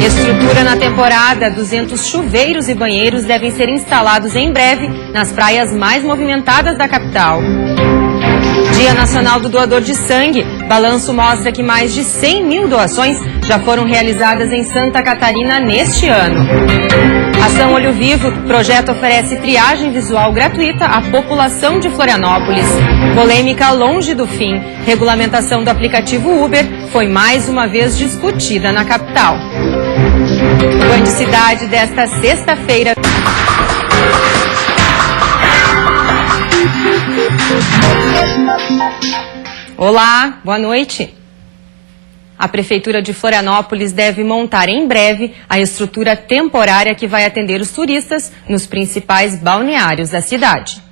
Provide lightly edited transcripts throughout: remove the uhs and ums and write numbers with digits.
Estrutura na temporada, 200 chuveiros e banheiros devem ser instalados em breve nas praias mais movimentadas da capital. Dia Nacional do Doador de Sangue. Balanço mostra que mais de 100 mil doações já foram realizadas em Santa Catarina neste ano. Ação Olho Vivo, projeto oferece triagem visual gratuita à população de Florianópolis. Polêmica longe do fim. Regulamentação do aplicativo Uber foi mais uma vez discutida na capital. Band Cidade desta sexta-feira. Olá, boa noite. A Prefeitura de Florianópolis deve montar em breve a estrutura temporária que vai atender os turistas nos principais balneários da cidade.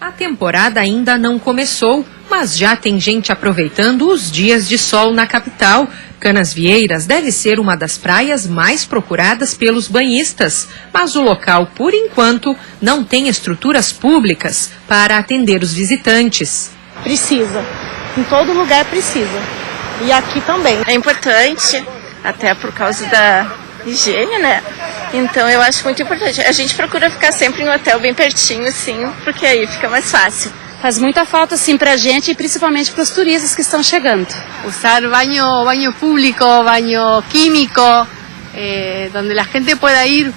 A temporada ainda não começou, mas já tem gente aproveitando os dias de sol na capital. Canasvieiras deve ser uma das praias mais procuradas pelos banhistas, mas o local, por enquanto, não tem estruturas públicas para atender os visitantes. Precisa. Em todo lugar precisa. E aqui também. É importante, até por causa da higiene, né? Então eu acho muito importante. A gente procura ficar sempre em um hotel bem pertinho, sim, porque aí fica mais fácil. Faz muita falta, sim, pra gente e principalmente para os turistas que estão chegando. Usar banho público, banho químico, onde a gente pueda ir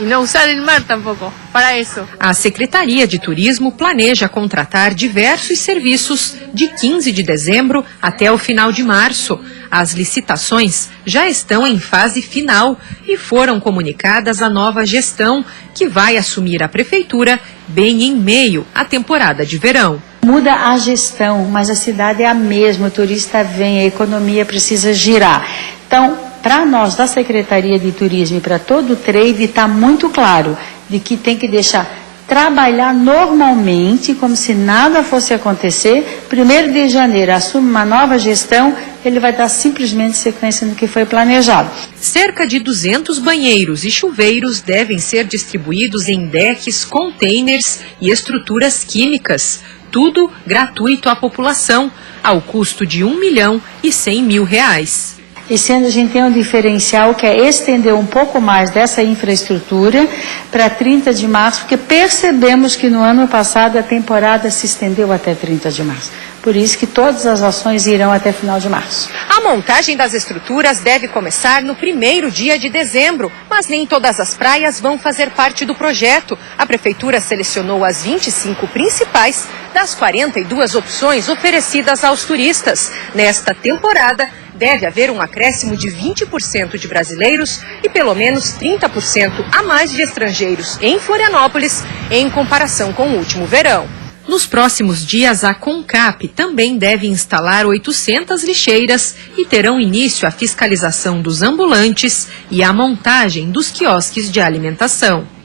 e não usar o mar tampouco, para isso. A Secretaria de Turismo planeja contratar diversos serviços de 15 de dezembro até o final de março. As licitações já estão em fase final e foram comunicadas à nova gestão, que vai assumir a prefeitura bem em meio à temporada de verão. Muda a gestão, mas a cidade é a mesma, o turista vem, a economia precisa girar. Então, para nós da Secretaria de Turismo e para todo o trade, está muito claro de que tem que deixar trabalhar normalmente, como se nada fosse acontecer. 1º de janeiro assume uma nova gestão, ele vai dar simplesmente sequência no que foi planejado. Cerca de 200 banheiros e chuveiros devem ser distribuídos em decks, containers e estruturas químicas. Tudo gratuito à população, ao custo de R$1.100.000. Esse ano a gente tem um diferencial que é estender um pouco mais dessa infraestrutura para 30 de março, porque percebemos que no ano passado a temporada se estendeu até 30 de março. Por isso que todas as ações irão até final de março. A montagem das estruturas deve começar no 1º dia de dezembro, mas nem todas as praias vão fazer parte do projeto. A Prefeitura selecionou as 25 principais das 42 opções oferecidas aos turistas. Nesta temporada, deve haver um acréscimo de 20% de brasileiros e pelo menos 30% a mais de estrangeiros em Florianópolis, em comparação com o último verão. Nos próximos dias, a CONCAP também deve instalar 800 lixeiras e terão início a fiscalização dos ambulantes e a montagem dos quiosques de alimentação.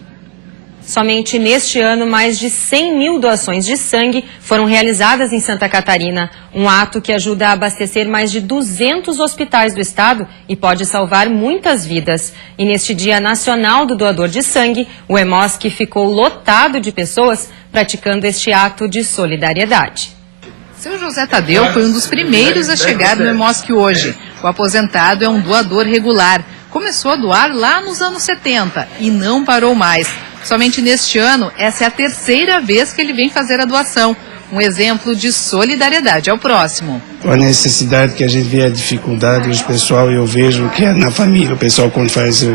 Somente neste ano, mais de 100 mil doações de sangue foram realizadas em Santa Catarina. Um ato que ajuda a abastecer mais de 200 hospitais do estado e pode salvar muitas vidas. E neste Dia Nacional do Doador de Sangue, o Hemosc ficou lotado de pessoas praticando este ato de solidariedade. Seu José Tadeu foi um dos primeiros a chegar no Hemosc hoje. O aposentado é um doador regular. Começou a doar lá nos anos 70 e não parou mais. Somente neste ano, essa é a 3ª vez que ele vem fazer a doação. Um exemplo de solidariedade ao próximo. A necessidade que a gente vê, a dificuldade dos pessoal, eu vejo que é na família. O pessoal quando faz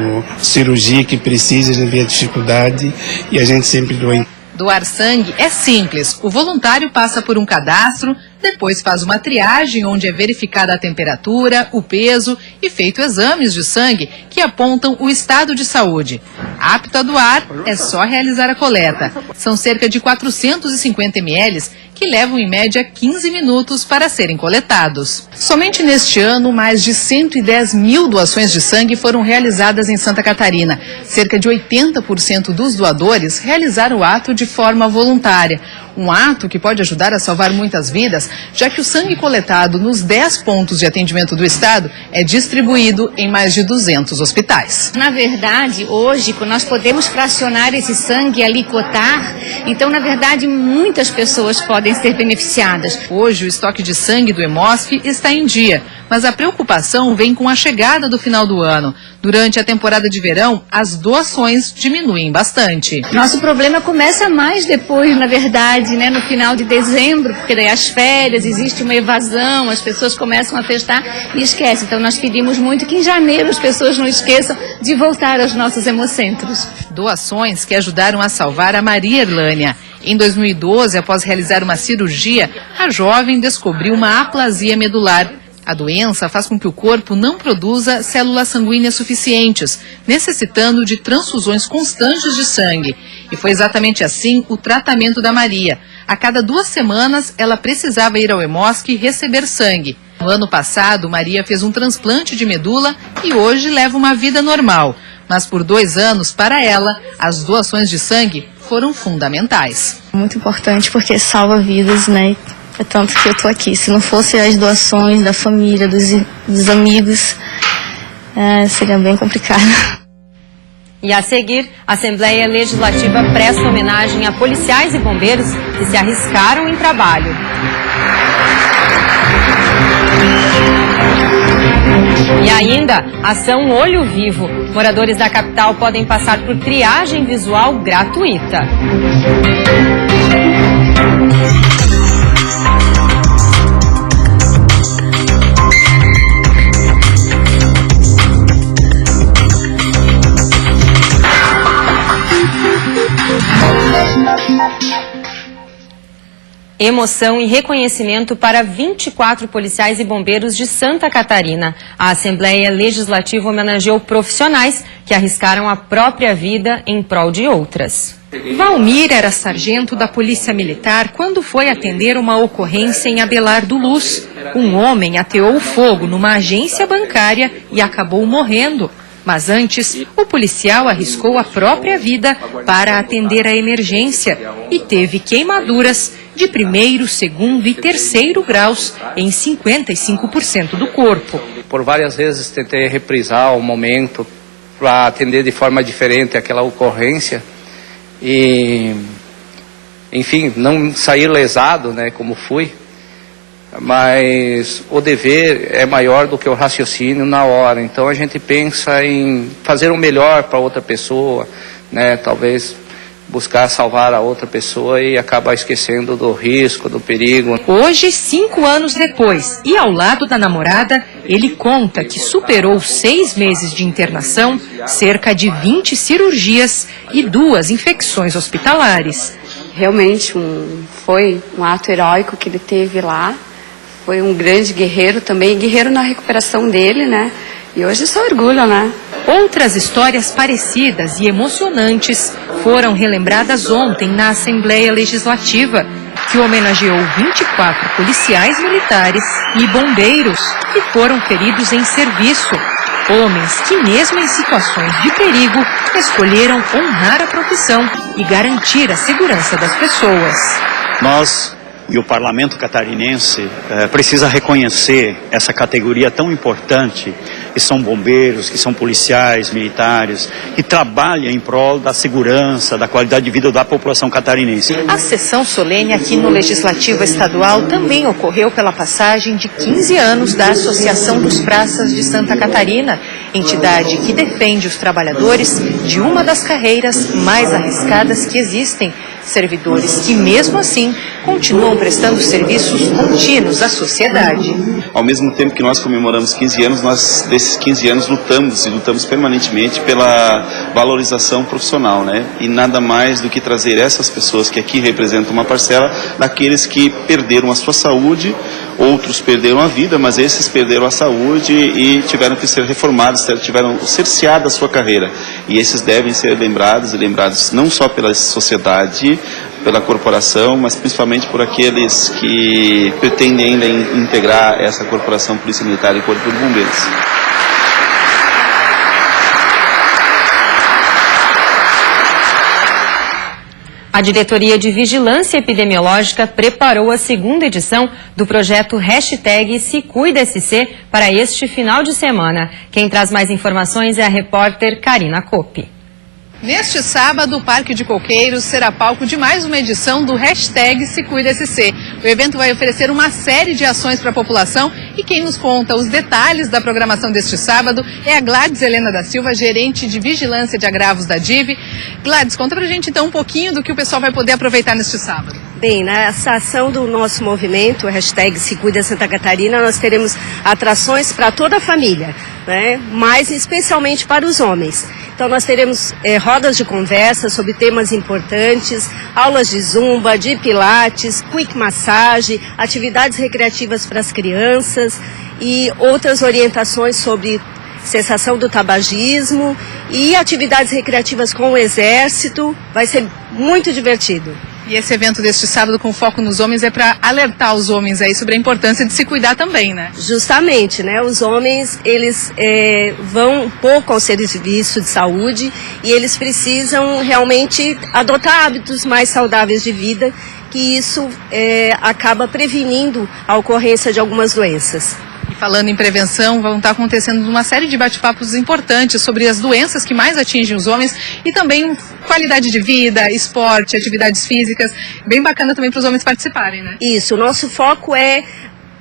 cirurgia que precisa, a gente vê a dificuldade e a gente sempre doa. Doar sangue é simples. O voluntário passa por um cadastro, depois faz uma triagem onde é verificada a temperatura, o peso e feito exames de sangue que apontam o estado de saúde. Apto a doar, é só realizar a coleta. São cerca de 450 ml que levam em média 15 minutos para serem coletados. Somente neste ano, mais de 110 mil doações de sangue foram realizadas em Santa Catarina. Cerca de 80% dos doadores realizaram o ato de forma voluntária. Um ato que pode ajudar a salvar muitas vidas, já que o sangue coletado nos 10 pontos de atendimento do Estado é distribuído em mais de 200 hospitais. Na verdade, hoje, nós podemos fracionar esse sangue e alicotar, então, na verdade, muitas pessoas podem ser beneficiadas. Hoje, o estoque de sangue do Hemosf está em dia, mas a preocupação vem com a chegada do final do ano. Durante a temporada de verão, as doações diminuem bastante. Nosso problema começa mais depois, na verdade, né, no final de dezembro, porque daí as férias, existe uma evasão, as pessoas começam a festar e esquecem. Então nós pedimos muito que em janeiro as pessoas não esqueçam de voltar aos nossos hemocentros. Doações que ajudaram a salvar a Maria Erlânia. Em 2012, após realizar uma cirurgia, a jovem descobriu uma aplasia medular. A doença faz com que o corpo não produza células sanguíneas suficientes, necessitando de transfusões constantes de sangue. E foi exatamente assim o tratamento da Maria. A cada 2 semanas, ela precisava ir ao Hemosf receber sangue. No ano passado, Maria fez um transplante de medula e hoje leva uma vida normal. Mas por 2 anos, para ela, as doações de sangue foram fundamentais. Muito importante porque salva vidas, né? É tanto que eu tô aqui. Se não fosse as doações da família, dos amigos, seria bem complicado. E a seguir, a Assembleia Legislativa presta homenagem a policiais e bombeiros que se arriscaram em trabalho. E ainda, ação Olho Vivo. Moradores da capital podem passar por triagem visual gratuita. Emoção e reconhecimento para 24 policiais e bombeiros de Santa Catarina. A Assembleia Legislativa homenageou profissionais que arriscaram a própria vida em prol de outras. Valmir era sargento da Polícia Militar quando foi atender uma ocorrência em Abelardo Luz. Um homem ateou fogo numa agência bancária e acabou morrendo. Mas antes, o policial arriscou a própria vida para atender a emergência e teve queimaduras de 1º, 2º e 3º graus em 55% do corpo. Por várias vezes tentei reprisar o momento para atender de forma diferente aquela ocorrência e, enfim, não sair lesado, né, como fui. Mas o dever é maior do que o raciocínio na hora. Então a gente pensa em fazer o melhor para outra pessoa, né? Talvez buscar salvar a outra pessoa e acabar esquecendo do risco, do perigo. Hoje, 5 anos depois, e ao lado da namorada, ele conta que superou 6 meses de internação, cerca de 20 cirurgias e 2 infecções hospitalares. Realmente foi um ato heróico que ele teve lá. Foi um grande guerreiro também, guerreiro na recuperação dele, né? E hoje só orgulho, né? Outras histórias parecidas e emocionantes foram relembradas ontem na Assembleia Legislativa, que homenageou 24 policiais militares e bombeiros que foram feridos em serviço. Homens que, mesmo em situações de perigo, escolheram honrar a profissão e garantir a segurança das pessoas. Nós e o Parlamento catarinense precisa reconhecer essa categoria tão importante, que são bombeiros, que são policiais, militares, que trabalham em prol da segurança, da qualidade de vida da população catarinense. A sessão solene aqui no Legislativo Estadual também ocorreu pela passagem de 15 anos da Associação dos Praças de Santa Catarina, entidade que defende os trabalhadores de uma das carreiras mais arriscadas que existem. Servidores que, mesmo assim, continuam prestando serviços contínuos à sociedade. Ao mesmo tempo que nós comemoramos 15 anos, nós, desses 15 anos, lutamos permanentemente pela valorização profissional, né? E nada mais do que trazer essas pessoas que aqui representam uma parcela daqueles que perderam a sua saúde, outros perderam a vida, mas esses perderam a saúde e tiveram que ser reformados, tiveram cerceada a sua carreira. E esses devem ser lembrados, e lembrados não só pela sociedade, pela corporação, mas principalmente por aqueles que pretendem ainda integrar essa corporação Polícia Militar e Corpo de Bombeiros. A Diretoria de Vigilância Epidemiológica preparou a segunda edição do projeto #SeCuidaSC para este final de semana. Quem traz mais informações é a repórter Karina Coppi. Neste sábado, o Parque de Coqueiros será palco de mais uma edição do #SeCuidaSC. O evento vai oferecer uma série de ações para a população e quem nos conta os detalhes da programação deste sábado é a Gladys Helena da Silva, gerente de Vigilância de Agravos da DIV. Gladys, conta pra gente então um pouquinho do que o pessoal vai poder aproveitar neste sábado. Bem, nessa ação do nosso movimento, o #SeCuida Santa Catarina, nós teremos atrações para toda a família, né? Mas especialmente para os homens. Então nós teremos rodas de conversa sobre temas importantes, aulas de zumba, de pilates, quick massage, atividades recreativas para as crianças e outras orientações sobre cessação do tabagismo e atividades recreativas com o Exército. Vai ser muito divertido. E esse evento deste sábado com foco nos homens é para alertar os homens aí sobre a importância de se cuidar também, né? Justamente, né? Os homens, eles vão pouco ao serviço de saúde e eles precisam realmente adotar hábitos mais saudáveis de vida, que isso acaba prevenindo a ocorrência de algumas doenças. E falando em prevenção, vão estar acontecendo uma série de bate-papos importantes sobre as doenças que mais atingem os homens e também qualidade de vida, esporte, atividades físicas. Bem bacana também para os homens participarem, né? Isso, o nosso foco é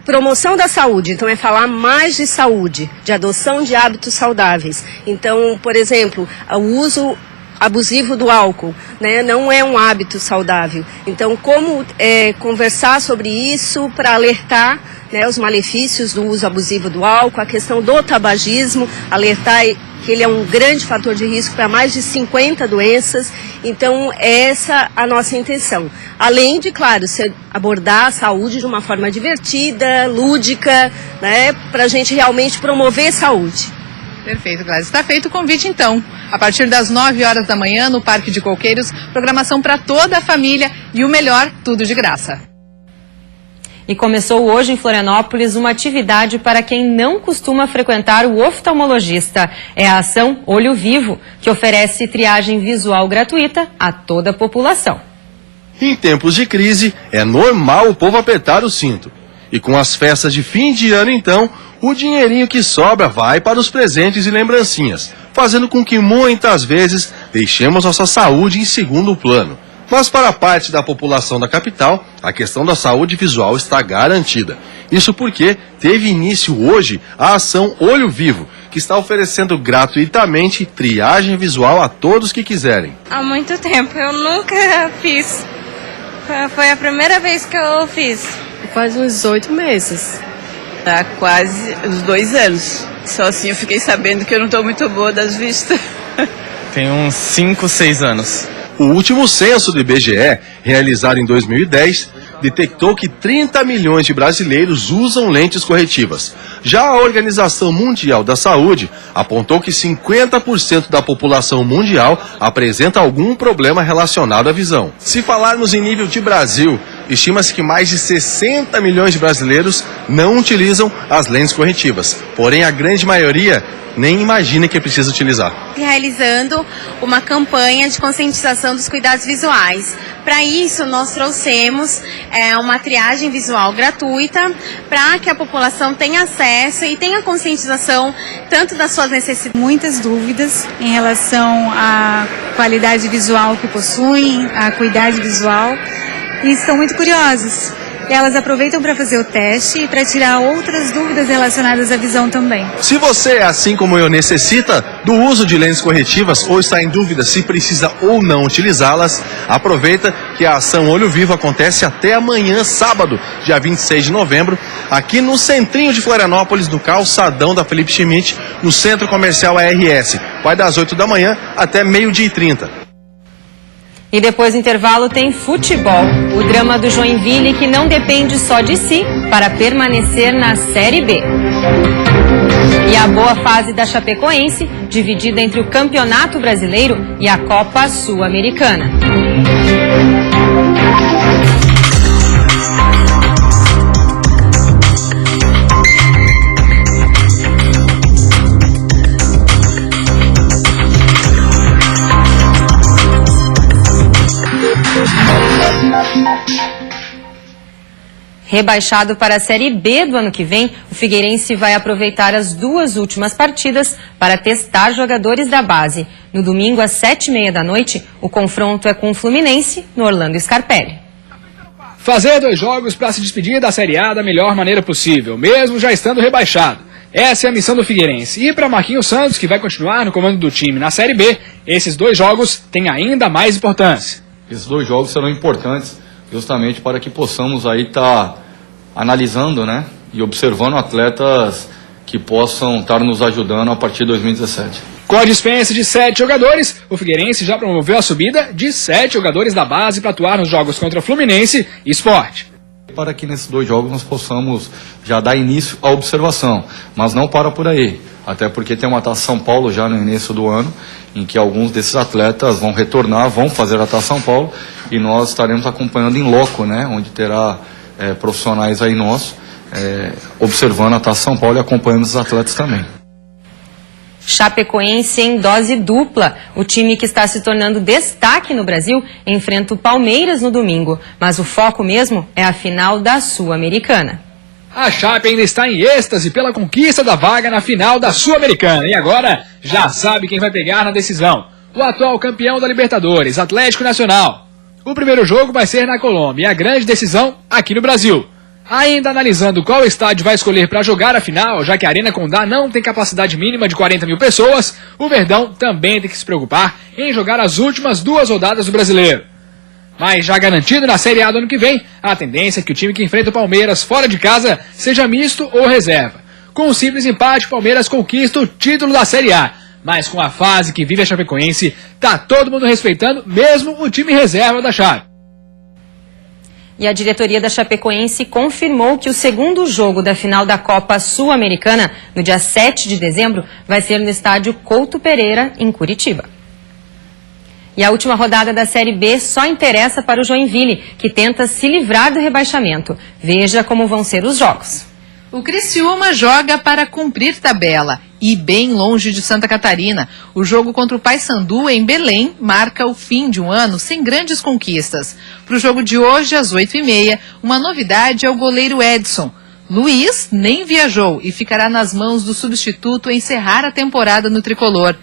promoção da saúde, então é falar mais de saúde, de adoção de hábitos saudáveis. Então, por exemplo, o uso abusivo do álcool, né, não é um hábito saudável. Então, como conversar sobre isso para alertar, né, os malefícios do uso abusivo do álcool, a questão do tabagismo, alertar que ele é um grande fator de risco para mais de 50 doenças. Então, essa a nossa intenção. Além de, claro, abordar a saúde de uma forma divertida, lúdica, né, para a gente realmente promover saúde. Perfeito, Gladys. Está feito o convite, então. A partir das 9 horas da manhã, no Parque de Coqueiros, programação para toda a família e o melhor, tudo de graça. E começou hoje em Florianópolis uma atividade para quem não costuma frequentar o oftalmologista. É a ação Olho Vivo, que oferece triagem visual gratuita a toda a população. Em tempos de crise, é normal o povo apertar o cinto. E com as festas de fim de ano, então, o dinheirinho que sobra vai para os presentes e lembrancinhas, fazendo com que muitas vezes deixemos nossa saúde em segundo plano. Mas para parte da população da capital, a questão da saúde visual está garantida. Isso porque teve início hoje a ação Olho Vivo, que está oferecendo gratuitamente triagem visual a todos que quiserem. Há muito tempo, eu nunca fiz. Foi a primeira vez que eu fiz. Faz uns 8 meses. Há quase uns 2 anos. Só assim eu fiquei sabendo que eu não estou muito boa das vistas. Tem uns 5, 6 anos. O último censo do IBGE, realizado em 2010, detectou que 30 milhões de brasileiros usam lentes corretivas. Já a Organização Mundial da Saúde apontou que 50% da população mundial apresenta algum problema relacionado à visão. Se falarmos em nível de Brasil, estima-se que mais de 60 milhões de brasileiros não utilizam as lentes corretivas. Porém, a grande maioria nem imagina que precisa utilizar. Realizando uma campanha de conscientização dos cuidados visuais. Para isso, nós trouxemos uma triagem visual gratuita para que a população tenha acesso e tenha conscientização tanto das suas necessidades. Muitas dúvidas em relação à qualidade visual que possuem, à acuidade visual, e estão muito curiosas. Elas aproveitam para fazer o teste e para tirar outras dúvidas relacionadas à visão também. Se você, assim como eu, necessita do uso de lentes corretivas ou está em dúvida se precisa ou não utilizá-las, aproveita que a ação Olho Vivo acontece até amanhã, sábado, dia 26 de novembro, aqui no centrinho de Florianópolis, no calçadão da Felipe Schmidt, no Centro Comercial ARS. Vai das 8 da manhã até 12h30. E depois do intervalo tem futebol. O drama do Joinville que não depende só de si para permanecer na Série B. E a boa fase da Chapecoense, dividida entre o Campeonato Brasileiro e a Copa Sul-Americana. Rebaixado para a Série B do ano que vem, o Figueirense vai aproveitar as 2 últimas partidas para testar jogadores da base. No domingo, às 7h30 da noite, o confronto é com o Fluminense, no Orlando Scarpelli. Fazer 2 jogos para se despedir da Série A da melhor maneira possível, mesmo já estando rebaixado. Essa é a missão do Figueirense. E para Marquinhos Santos, que vai continuar no comando do time na Série B, esses 2 jogos têm ainda mais importância. Esses 2 jogos serão importantes justamente para que possamos aí estar analisando, né, e observando atletas que possam estar nos ajudando a partir de 2017. Com a dispensa de 7 jogadores, o Figueirense já promoveu a subida de 7 jogadores da base para atuar nos jogos contra Fluminense e Sport. Para que nesses 2 jogos nós possamos já dar início à observação, mas não para por aí, até porque tem uma Taça São Paulo já no início do ano, em que alguns desses atletas vão retornar, vão fazer a Taça São Paulo, e nós estaremos acompanhando em loco, né, onde terá profissionais aí nossos, observando a Taça São Paulo e acompanhando os atletas também. Chapecoense em dose dupla. O time que está se tornando destaque no Brasil enfrenta o Palmeiras no domingo, mas o foco mesmo é a final da Sul-Americana. A Chape ainda está em êxtase pela conquista da vaga na final da Sul-Americana e agora já sabe quem vai pegar na decisão. O atual campeão da Libertadores, Atlético Nacional. O primeiro jogo vai ser na Colômbia e a grande decisão aqui no Brasil. Ainda analisando qual estádio vai escolher para jogar a final, já que a Arena Condá não tem capacidade mínima de 40 mil pessoas, o Verdão também tem que se preocupar em jogar as últimas 2 rodadas do Brasileiro. Mas já garantido na Série A do ano que vem, a tendência é que o time que enfrenta o Palmeiras fora de casa seja misto ou reserva. Com um simples empate, o Palmeiras conquista o título da Série A. Mas com a fase que vive a Chapecoense, tá todo mundo respeitando mesmo o time reserva da Chape. E a diretoria da Chapecoense confirmou que o segundo jogo da final da Copa Sul-Americana, no dia 7 de dezembro, vai ser no estádio Couto Pereira, em Curitiba. E a última rodada da Série B só interessa para o Joinville, que tenta se livrar do rebaixamento. Veja como vão ser os jogos. O Criciúma joga para cumprir tabela e bem longe de Santa Catarina. O jogo contra o Paysandu em Belém marca o fim de um ano sem grandes conquistas. Para o jogo de hoje, às 8h30, uma novidade é o goleiro Edson. Luiz nem viajou e ficará nas mãos do substituto encerrar a temporada no tricolor.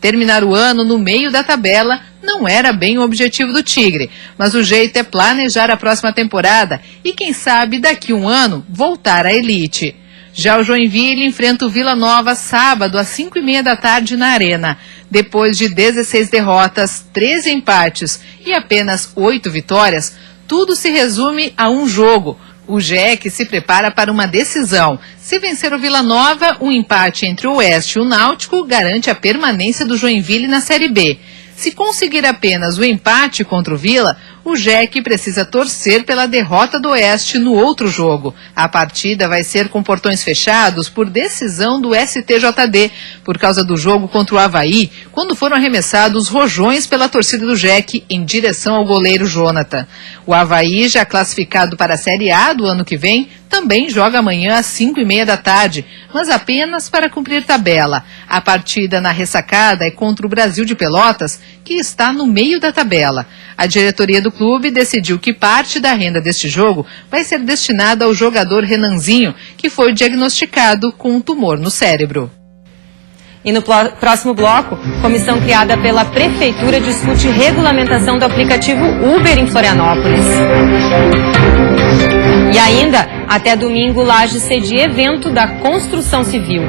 Terminar o ano no meio da tabela não era bem o objetivo do Tigre, mas o jeito é planejar a próxima temporada e, quem sabe, daqui um ano, voltar à elite. Já o Joinville enfrenta o Vila Nova sábado às 5h30 da tarde na Arena. Depois de 16 derrotas, 13 empates e apenas 8 vitórias, tudo se resume a um jogo. O GEC se prepara para uma decisão. Se vencer o Vila Nova, um empate entre o Oeste e o Náutico garante a permanência do Joinville na Série B. Se conseguir apenas o empate contra o Vila, o GEC precisa torcer pela derrota do Oeste no outro jogo. A partida vai ser com portões fechados por decisão do STJD, por causa do jogo contra o Avaí, quando foram arremessados rojões pela torcida do GEC em direção ao goleiro Jonathan. O Avaí, já classificado para a Série A do ano que vem, também joga amanhã às 5h30 da tarde, mas apenas para cumprir tabela. A partida na ressacada é contra o Brasil de Pelotas, que está no meio da tabela. A diretoria do clube decidiu que parte da renda deste jogo vai ser destinada ao jogador Renanzinho, que foi diagnosticado com um tumor no cérebro. E no próximo bloco, comissão criada pela Prefeitura discute regulamentação do aplicativo Uber em Florianópolis. E ainda, até domingo, Lages cedia evento da construção civil.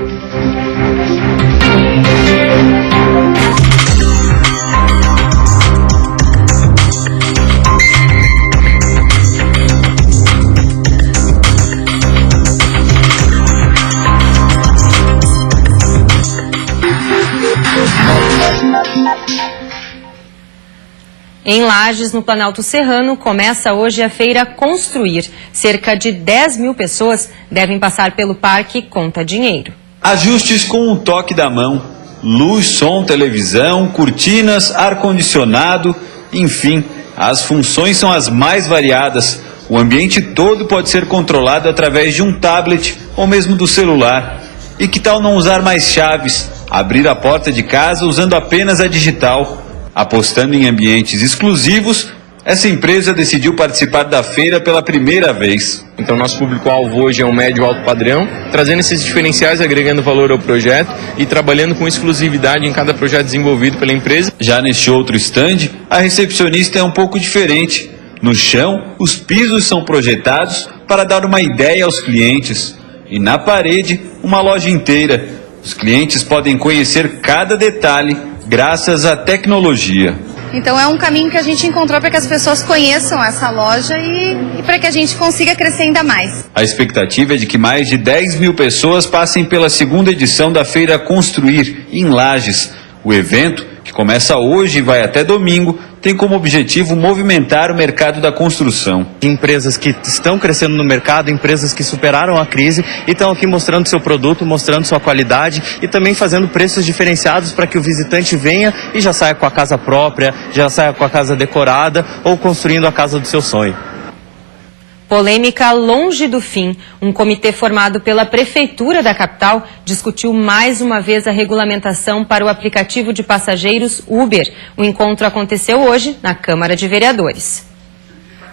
Em Lages, no Planalto Serrano, começa hoje a feira Construir. Cerca de 10 mil pessoas devem passar pelo Parque Conta Dinheiro. Ajustes com o toque da mão. Luz, som, televisão, cortinas, ar-condicionado, enfim, as funções são as mais variadas. O ambiente todo pode ser controlado através de um tablet ou mesmo do celular. E que tal não usar mais chaves? Abrir a porta de casa usando apenas a digital. Apostando em ambientes exclusivos Essa empresa decidiu participar da feira pela primeira vez. Então, nosso público-alvo hoje é um médio alto padrão, trazendo esses diferenciais, agregando valor ao projeto e trabalhando com exclusividade em cada projeto desenvolvido pela empresa. Já neste outro stand, a recepcionista é um pouco diferente. No chão, os pisos são projetados para dar uma ideia aos clientes. E na parede, uma loja inteira. Os clientes podem conhecer cada detalhe graças à tecnologia. Então é um caminho que a gente encontrou para que as pessoas conheçam essa loja e para que a gente consiga crescer ainda mais. A expectativa é de que mais de 10 mil pessoas passem pela segunda edição da Feira Construir, em Lages. O evento, que começa hoje e vai até domingo, tem como objetivo movimentar o mercado da construção. Empresas que estão crescendo no mercado, empresas que superaram a crise e estão aqui mostrando seu produto, mostrando sua qualidade e também fazendo preços diferenciados para que o visitante venha e já saia com a casa própria, já saia com a casa decorada ou construindo a casa do seu sonho. Polêmica longe do fim. Um comitê formado pela Prefeitura da capital discutiu mais uma vez a regulamentação para o aplicativo de passageiros Uber. O encontro aconteceu hoje na Câmara de Vereadores.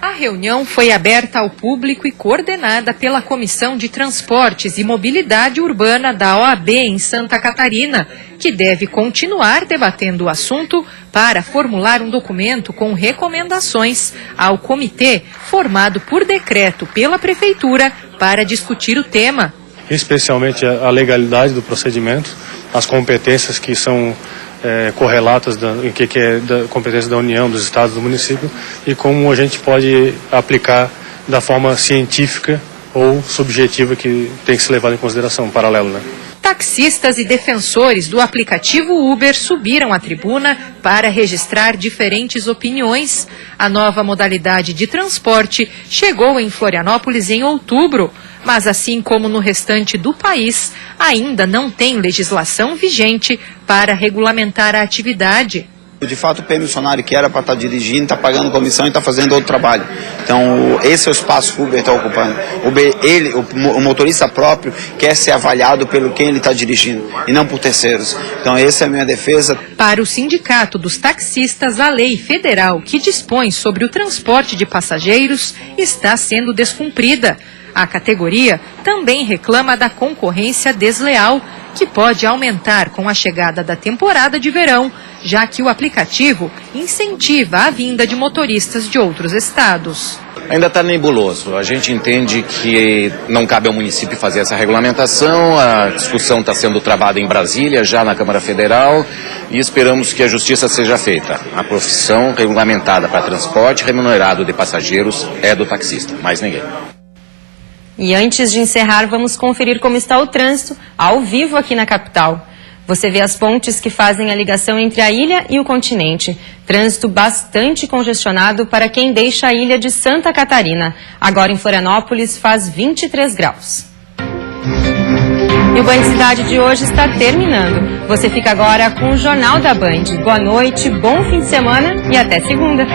A reunião foi aberta ao público e coordenada pela Comissão de Transportes e Mobilidade Urbana da OAB em Santa Catarina, que deve continuar debatendo o assunto para formular um documento com recomendações ao comitê formado por decreto pela Prefeitura para discutir o tema. Especialmente a legalidade do procedimento, as competências que são correlatas em que é da competência da União, dos estados, do município e como a gente pode aplicar da forma científica ou subjetiva que tem que ser levado em consideração, paralelo, né? Taxistas e defensores do aplicativo Uber subiram à tribuna para registrar diferentes opiniões. A nova modalidade de transporte chegou em Florianópolis em outubro, mas assim como no restante do país, ainda não tem legislação vigente para regulamentar a atividade. De fato, o permissionário que era para estar dirigindo, está pagando comissão e está fazendo outro trabalho. Então, esse é o espaço que o Uber está ocupando. O motorista próprio quer ser avaliado pelo quem ele está dirigindo e não por terceiros. Então, essa é a minha defesa. Para o Sindicato dos Taxistas, a lei federal que dispõe sobre o transporte de passageiros está sendo descumprida. A categoria também reclama da concorrência desleal, que pode aumentar com a chegada da temporada de verão, já que o aplicativo incentiva a vinda de motoristas de outros estados. Ainda está nebuloso. A gente entende que não cabe ao município fazer essa regulamentação. A discussão está sendo travada em Brasília, já na Câmara Federal, e esperamos que a justiça seja feita. A profissão regulamentada para transporte remunerado de passageiros é do taxista, mais ninguém. E antes de encerrar, vamos conferir como está o trânsito ao vivo aqui na capital. Você vê as pontes que fazem a ligação entre a ilha e o continente. Trânsito bastante congestionado para quem deixa a ilha de Santa Catarina. Agora em Florianópolis faz 23 graus. E o Band Cidade de hoje está terminando. Você fica agora com o Jornal da Band. Boa noite, bom fim de semana e até segunda.